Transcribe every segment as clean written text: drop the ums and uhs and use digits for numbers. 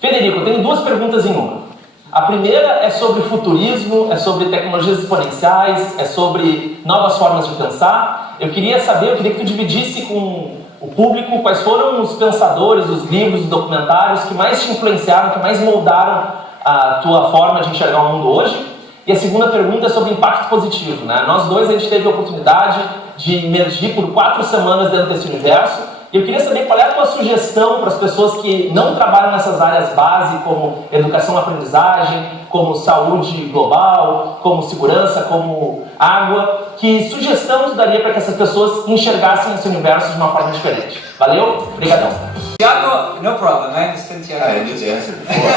Frederico, eu tenho duas perguntas em uma. A primeira é sobre futurismo, é sobre tecnologias exponenciais, é sobre novas formas de pensar. Eu queria que tu dividisse com o público quais foram os pensadores, os livros, os documentários que mais te influenciaram, que mais moldaram a tua forma de enxergar o mundo hoje. E a segunda pergunta é sobre impacto positivo, né? Nós dois, a gente teve a oportunidade de emergir por 4 semanas dentro desse universo. E eu queria saber qual é a tua sugestão para as pessoas que não trabalham nessas áreas base, como educação e aprendizagem, como saúde global, como segurança, como água. Que sugestão tu daria para que essas pessoas enxergassem esse universo de uma forma diferente? Valeu? Obrigadão. Tiago, no problem. I understand Tiago. I just answered before.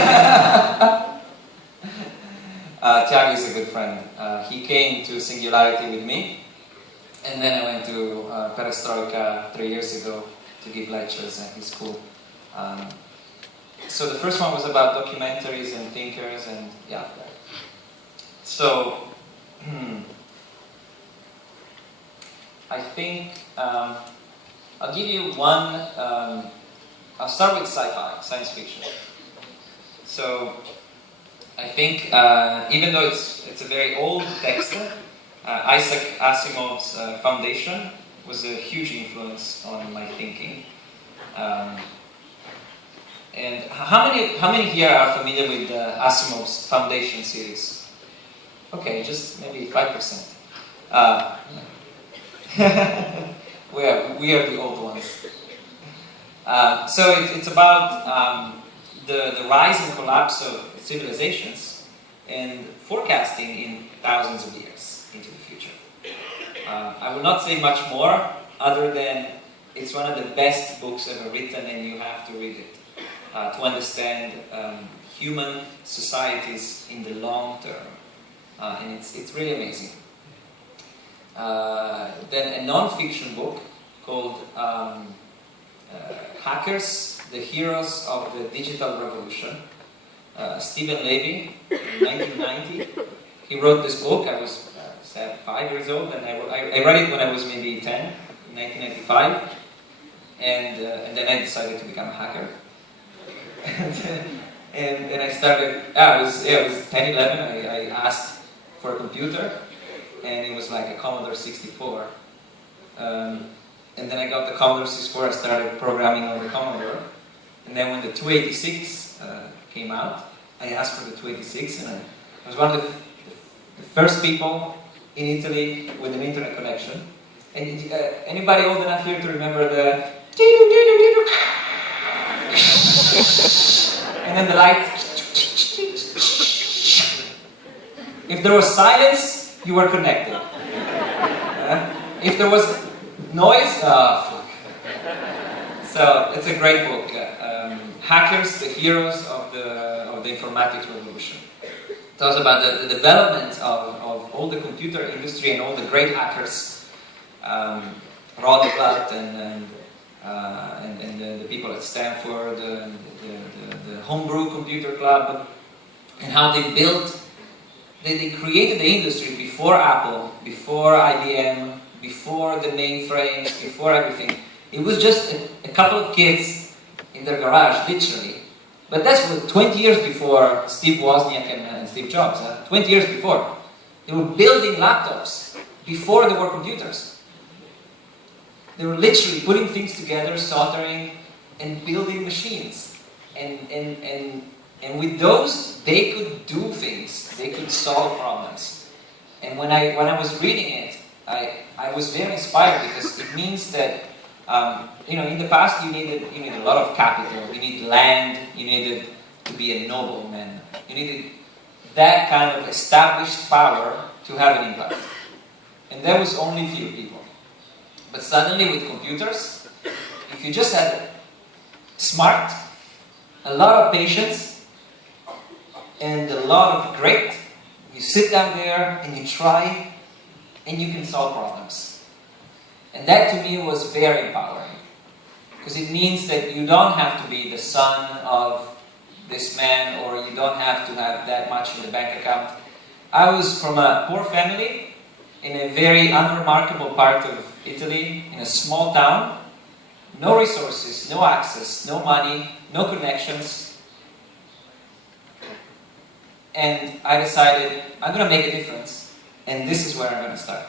Tiago is a good friend. He came to Singularity with me, and then I went to Perestroika 3 years ago to give lectures at his school. So the first one was about documentaries and thinkers, and yeah. So I think I'll give you one. I'll start with sci-fi, science fiction. So I think even though it's a very old text, Isaac Asimov's Foundation was a huge influence on my thinking. And how many here are familiar with Asimov's Foundation series? Okay, just maybe 5%. We are the old ones. So it's about the rise and collapse of civilizations and forecasting in thousands of years into the future. I will not say much more other than it's one of the best books ever written, and you have to read it to understand human societies in the long term. And it's really amazing. Then a non-fiction book called Hackers, the Heroes of the Digital Revolution. Stephen Levy, in 1990, he wrote this book. I was 5 years old, and I read it when I was maybe 10, in 1995, and then I decided to become a hacker. and I started, I was 10, 11, I asked for a computer, and it was like a Commodore 64. And then I got the Commodore 64, I started programming on the Commodore, and then when the 286 came out, I asked for the 286, and I was one of the first people in Italy with an internet connection. And anybody old enough here to remember the and then the light? If there was silence, you were connected. If there was noise, fuck. So it's a great book. Hackers, the Heroes of the Informatics Revolution. It talks about the development of all the computer industry and all the great hackers, Rodblat and the people at Stanford, the Homebrew Computer Club, and how they built, they created the industry before Apple, before IBM, before the mainframes, before everything. It was just a couple of kids in their garage, literally. But that's 20 years before Steve Wozniak and Steve Jobs. 20 years before. They were building laptops before there were computers. They were literally putting things together, soldering, and building machines. And with those, they could do things. They could solve problems. And when I was reading it, I was very inspired, because it means that in the past you needed a lot of capital, you needed land, you needed to be a nobleman, you needed that kind of established power to have an impact. And there was only few people. But suddenly with computers, if you just had smart, a lot of patience, and a lot of grit, you sit down there and you try, and you can solve problems. And that to me was very empowering, because it means that you don't have to be the son of this man, or you don't have to have that much in the bank account. I was from a poor family in a very unremarkable part of Italy, in a small town, no resources, no access, no money, no connections, and I decided I'm going to make a difference, and this is where I'm going to start.